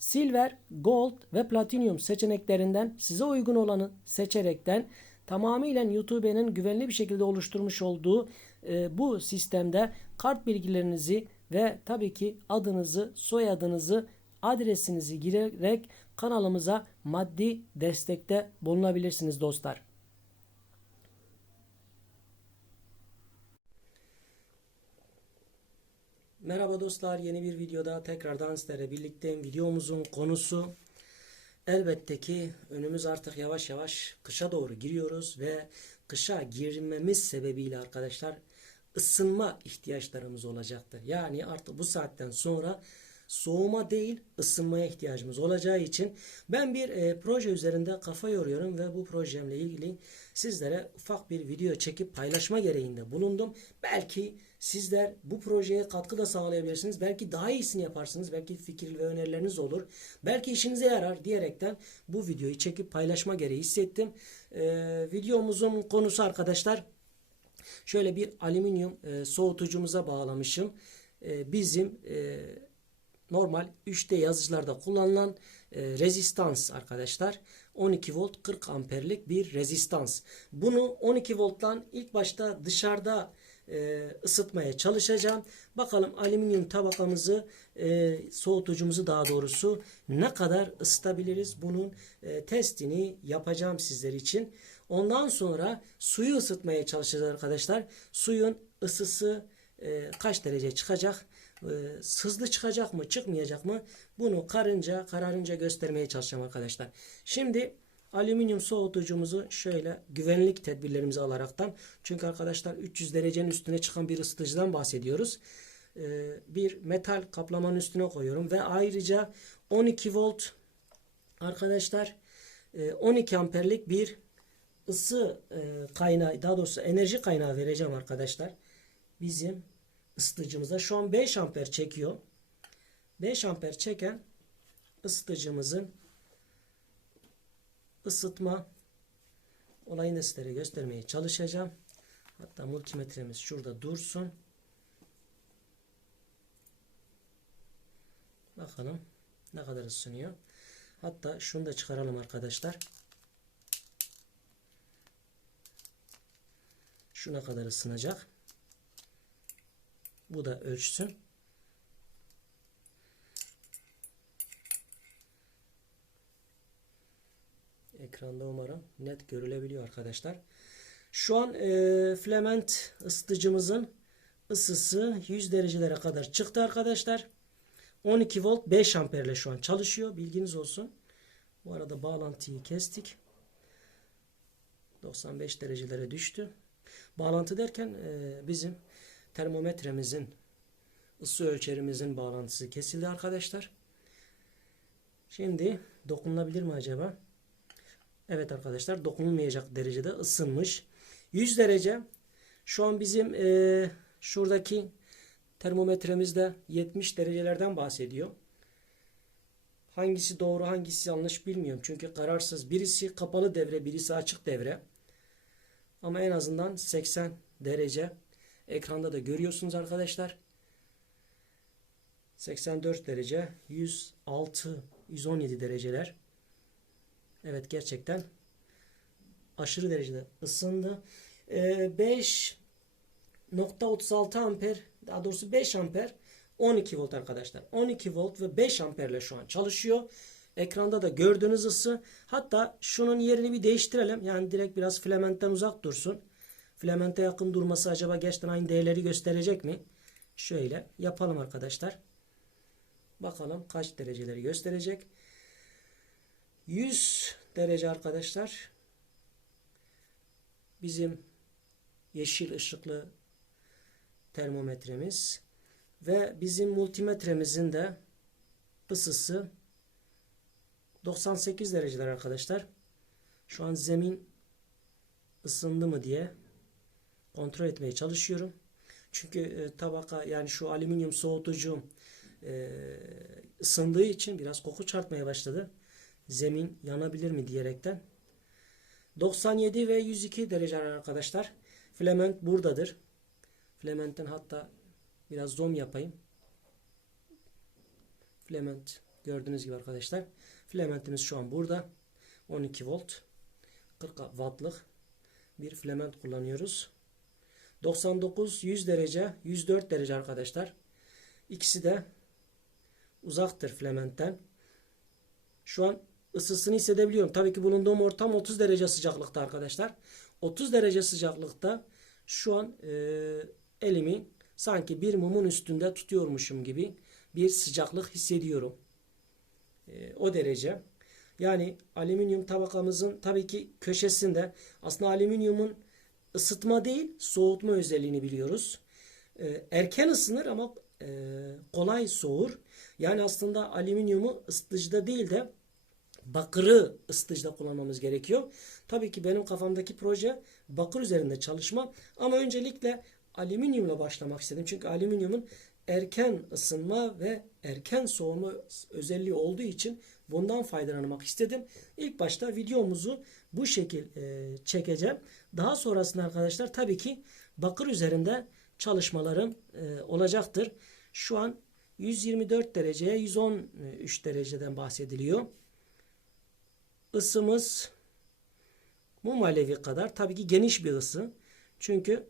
Silver, Gold ve Platinum seçeneklerinden size uygun olanı seçerekten tamamıyla YouTube'nin güvenli bir şekilde oluşturmuş olduğu e, bu sistemde kart bilgilerinizi ve tabii ki adınızı, soyadınızı, adresinizi girerek kanalımıza maddi destekte bulunabilirsiniz dostlar. Merhaba dostlar yeni bir videoda tekrardan sizlerle birlikteyim. Videomuzun konusu elbette ki önümüz artık yavaş yavaş kışa doğru giriyoruz ve kışa girmemiz sebebiyle arkadaşlar ısınma ihtiyaçlarımız olacaktır. Yani artık bu saatten sonra soğuma değil ısınmaya ihtiyacımız olacağı için ben bir e, proje üzerinde kafa yoruyorum ve bu projemle ilgili sizlere ufak bir video çekip paylaşma gereğinde bulundum. Belki sizler bu projeye katkı da sağlayabilirsiniz. Belki daha iyisini yaparsınız. Belki fikir ve önerileriniz olur. Belki işinize yarar diyerekten bu videoyu çekip paylaşma gereği hissettim. E, videomuzun konusu arkadaşlar şöyle bir alüminyum e, soğutucumuza bağlamışım. E, bizim e, normal 3D yazıcılarda kullanılan e, rezistans arkadaşlar. 12 volt 40 amperlik bir rezistans. Bunu 12 volttan ilk başta dışarıda e, ısıtmaya çalışacağım. Bakalım alüminyum tabakamızı e, soğutucumuzu daha doğrusu ne kadar ısıtabiliriz bunun e, testini yapacağım sizler için. Ondan sonra suyu ısıtmaya çalışacağız arkadaşlar. Suyun ısısı e, kaç derece çıkacak? e, hızlı çıkacak mı çıkmayacak mı bunu karınca kararınca göstermeye çalışacağım arkadaşlar. Şimdi alüminyum soğutucumuzu şöyle güvenlik tedbirlerimizi alaraktan çünkü arkadaşlar 300 derecenin üstüne çıkan bir ısıtıcıdan bahsediyoruz. E, bir metal kaplamanın üstüne koyuyorum ve ayrıca 12 volt arkadaşlar e, 12 amperlik bir ısı e, kaynağı daha doğrusu enerji kaynağı vereceğim arkadaşlar. Bizim ısıtıcımıza şu an 5 amper çekiyor. 5 amper çeken ısıtıcımızın ısıtma olayını sizlere göstermeye çalışacağım. Hatta multimetremiz şurada dursun. Bakalım ne kadar ısınıyor. Hatta şunu da çıkaralım arkadaşlar. Şu ne kadar ısınacak. Bu da ölçsün. Ekranda umarım net görülebiliyor arkadaşlar. Şu an e, filament ısıtıcımızın ısısı 100 derecelere kadar çıktı arkadaşlar. 12 volt 5 amperle şu an çalışıyor. Bilginiz olsun. Bu arada bağlantıyı kestik. 95 derecelere düştü. Bağlantı derken e, bizim termometremizin ısı ölçerimizin bağlantısı kesildi arkadaşlar. Şimdi dokunulabilir mi acaba? Evet arkadaşlar dokunulmayacak derecede ısınmış. 100 derece şu an bizim e, şuradaki termometremizde 70 derecelerden bahsediyor. Hangisi doğru hangisi yanlış bilmiyorum. Çünkü kararsız. Birisi kapalı devre birisi açık devre. Ama en azından 80 derece Ekranda da görüyorsunuz arkadaşlar. 84 derece, 106, 117 dereceler. Evet gerçekten aşırı derecede ısındı. Ee, 5.36 amper, daha doğrusu 5 amper 12 volt arkadaşlar. 12 volt ve 5 amperle şu an çalışıyor. Ekranda da gördüğünüz ısı. Hatta şunun yerini bir değiştirelim. Yani direkt biraz filamentten uzak dursun. Filamente yakın durması acaba gerçekten aynı değerleri gösterecek mi? Şöyle yapalım arkadaşlar. Bakalım kaç dereceleri gösterecek. 100 derece arkadaşlar. Bizim yeşil ışıklı termometremiz ve bizim multimetremizin de ısısı 98 dereceler arkadaşlar. Şu an zemin ısındı mı diye kontrol etmeye çalışıyorum. Çünkü e, tabaka yani şu alüminyum soğutucu e, ısındığı için biraz koku çarpmaya başladı. Zemin yanabilir mi diyerekten. 97 ve 102 dereceler arkadaşlar. Filament buradadır. Filamentin hatta biraz zoom yapayım. Filament gördüğünüz gibi arkadaşlar. Filamentimiz şu an burada. 12 volt. 40 wattlık bir filament kullanıyoruz. 99 100 derece 104 derece arkadaşlar. İkisi de uzaktır filamentten. Şu an ısısını hissedebiliyorum. Tabii ki bulunduğum ortam 30 derece sıcaklıkta arkadaşlar. 30 derece sıcaklıkta şu an e, elimi sanki bir mumun üstünde tutuyormuşum gibi bir sıcaklık hissediyorum. E, o derece. Yani alüminyum tabakamızın tabii ki köşesinde aslında alüminyumun ısıtma değil soğutma özelliğini biliyoruz. E, erken ısınır ama e, kolay soğur. Yani aslında alüminyumu ısıtıcıda değil de bakırı ısıtıcıda kullanmamız gerekiyor. Tabii ki benim kafamdaki proje bakır üzerinde çalışma ama öncelikle alüminyumla başlamak istedim. Çünkü alüminyumun erken ısınma ve erken soğuma özelliği olduğu için bundan faydalanmak istedim. İlk başta videomuzu bu şekil e, çekeceğim. Daha sonrasında arkadaşlar tabii ki bakır üzerinde çalışmalarım e, olacaktır. Şu an 124 dereceye 113 dereceden bahsediliyor. Isımız mum alevi kadar tabii ki geniş bir ısı. Çünkü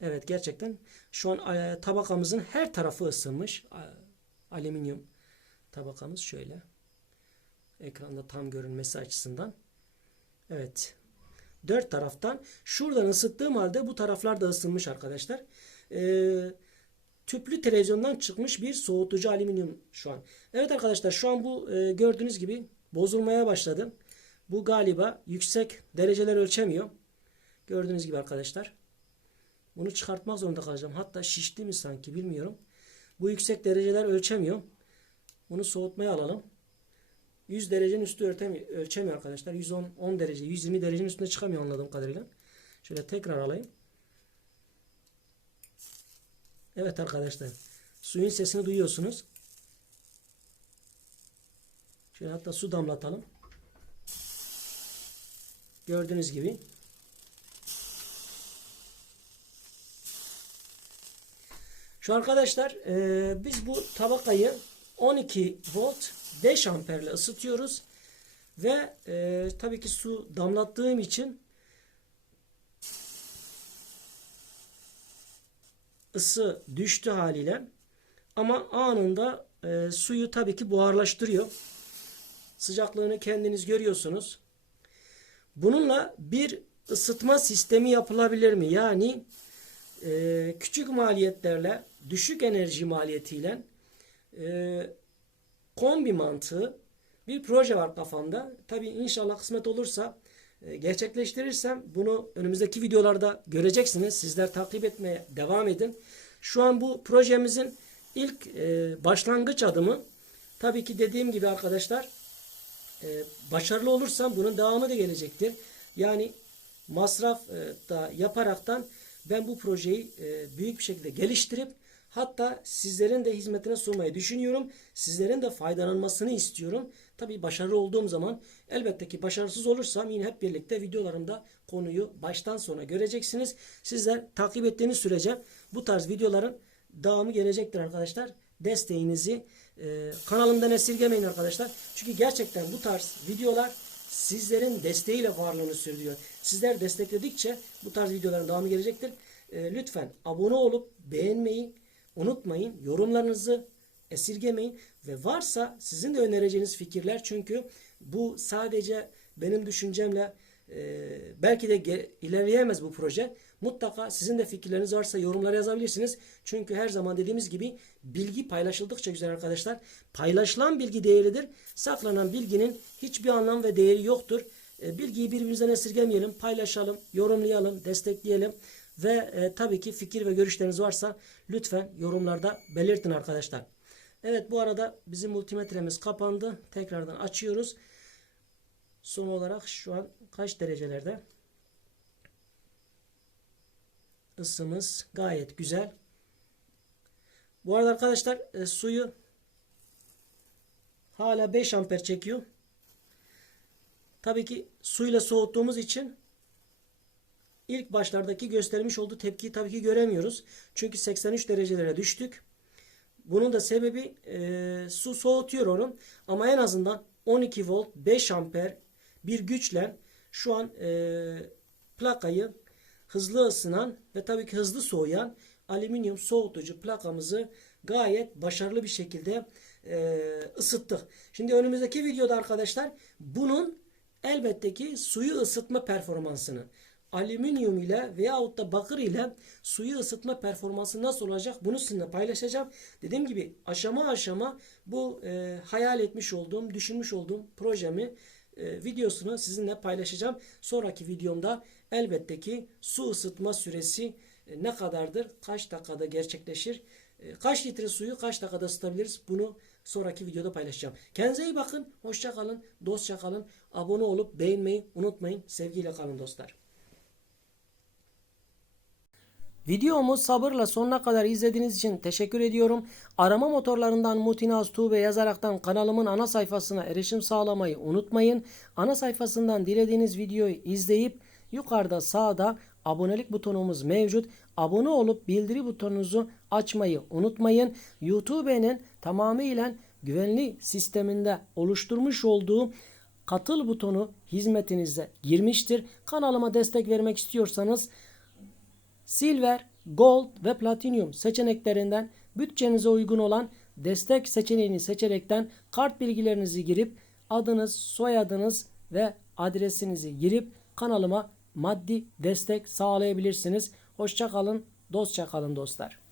evet gerçekten şu an e, tabakamızın her tarafı ısınmış. Alüminyum tabakamız şöyle. Ekranda tam görünmesi açısından. Evet. Dört taraftan şuradan ısıttığım halde bu taraflar da ısınmış arkadaşlar. Ee, tüplü televizyondan çıkmış bir soğutucu alüminyum şu an. Evet arkadaşlar şu an bu e, gördüğünüz gibi bozulmaya başladı. Bu galiba yüksek dereceler ölçemiyor. Gördüğünüz gibi arkadaşlar. Bunu çıkartmak zorunda kalacağım. Hatta şişti mi sanki bilmiyorum. Bu yüksek dereceler ölçemiyor. Bunu soğutmaya alalım. 100 derecenin üstü ölçemiyor, arkadaşlar. 110 10 derece, 120 derecenin üstüne çıkamıyor anladığım kadarıyla. Şöyle tekrar alayım. Evet arkadaşlar. Suyun sesini duyuyorsunuz. Şöyle hatta su damlatalım. Gördüğünüz gibi. Şu arkadaşlar e, biz bu tabakayı 12 volt 5 amperle ısıtıyoruz. Ve e, tabii ki su damlattığım için ısı düştü haliyle. Ama anında e, suyu tabii ki buharlaştırıyor. Sıcaklığını kendiniz görüyorsunuz. Bununla bir ısıtma sistemi yapılabilir mi? Yani e, küçük maliyetlerle, düşük enerji maliyetiyle e, kombi mantığı bir proje var kafamda. Tabii inşallah kısmet olursa e, gerçekleştirirsem bunu önümüzdeki videolarda göreceksiniz. Sizler takip etmeye devam edin. Şu an bu projemizin ilk e, başlangıç adımı tabii ki dediğim gibi arkadaşlar e, başarılı olursam bunun devamı da gelecektir. Yani masraf e, da yaparaktan ben bu projeyi e, büyük bir şekilde geliştirip hatta sizlerin de hizmetine sunmayı düşünüyorum. Sizlerin de faydalanmasını istiyorum. Tabii başarılı olduğum zaman elbette ki başarısız olursam yine hep birlikte videolarımda konuyu baştan sona göreceksiniz. Sizler takip ettiğiniz sürece bu tarz videoların devamı gelecektir arkadaşlar. Desteğinizi e, kanalımdan esirgemeyin arkadaşlar. Çünkü gerçekten bu tarz videolar sizlerin desteğiyle varlığını sürdürüyor. Sizler destekledikçe bu tarz videoların devamı gelecektir. E, lütfen abone olup beğenmeyi unutmayın. Yorumlarınızı esirgemeyin ve varsa sizin de önereceğiniz fikirler çünkü bu sadece benim düşüncemle e, belki de ilerleyemez bu proje. Mutlaka sizin de fikirleriniz varsa yorumlara yazabilirsiniz. Çünkü her zaman dediğimiz gibi bilgi paylaşıldıkça güzel arkadaşlar. Paylaşılan bilgi değerlidir. Saklanan bilginin hiçbir anlam ve değeri yoktur. E, bilgiyi birbirimizden esirgemeyelim, paylaşalım, yorumlayalım, destekleyelim. Ve e, tabii ki fikir ve görüşleriniz varsa lütfen yorumlarda belirtin arkadaşlar. Evet bu arada bizim multimetremiz kapandı. Tekrardan açıyoruz. Son olarak şu an kaç derecelerde? Isımız gayet güzel. Bu arada arkadaşlar e, suyu hala 5 amper çekiyor. Tabii ki suyla soğuttuğumuz için ilk başlardaki göstermiş olduğu tepkiyi tabii ki göremiyoruz. Çünkü 83 derecelere düştük. Bunun da sebebi e, su soğutuyor onun. Ama en azından 12 volt 5 amper bir güçle şu an e, plakayı hızlı ısınan ve tabii ki hızlı soğuyan alüminyum soğutucu plakamızı gayet başarılı bir şekilde e, ısıttık. Şimdi önümüzdeki videoda arkadaşlar bunun elbette ki suyu ısıtma performansını alüminyum ile veyahut da bakır ile suyu ısıtma performansı nasıl olacak bunu sizinle paylaşacağım. Dediğim gibi aşama aşama bu e, hayal etmiş olduğum, düşünmüş olduğum projemi e, videosunu sizinle paylaşacağım. Sonraki videomda elbette ki su ısıtma süresi e, ne kadardır, kaç dakikada gerçekleşir, e, kaç litre suyu kaç dakikada ısıtabiliriz bunu sonraki videoda paylaşacağım. Kendinize iyi bakın, hoşça kalın, dostça kalın, abone olup beğenmeyi unutmayın. Sevgiyle kalın dostlar. Videomu sabırla sonuna kadar izlediğiniz için teşekkür ediyorum. Arama motorlarından Mutinaz Tuğbe yazaraktan kanalımın ana sayfasına erişim sağlamayı unutmayın. Ana sayfasından dilediğiniz videoyu izleyip yukarıda sağda abonelik butonumuz mevcut. Abone olup bildiri butonunuzu açmayı unutmayın. YouTube'nin tamamıyla güvenli sisteminde oluşturmuş olduğu katıl butonu hizmetinize girmiştir. Kanalıma destek vermek istiyorsanız Silver, Gold ve Platinum seçeneklerinden bütçenize uygun olan destek seçeneğini seçerekten kart bilgilerinizi girip adınız, soyadınız ve adresinizi girip kanalıma maddi destek sağlayabilirsiniz. Hoşça kalın, dostça kalın dostlar.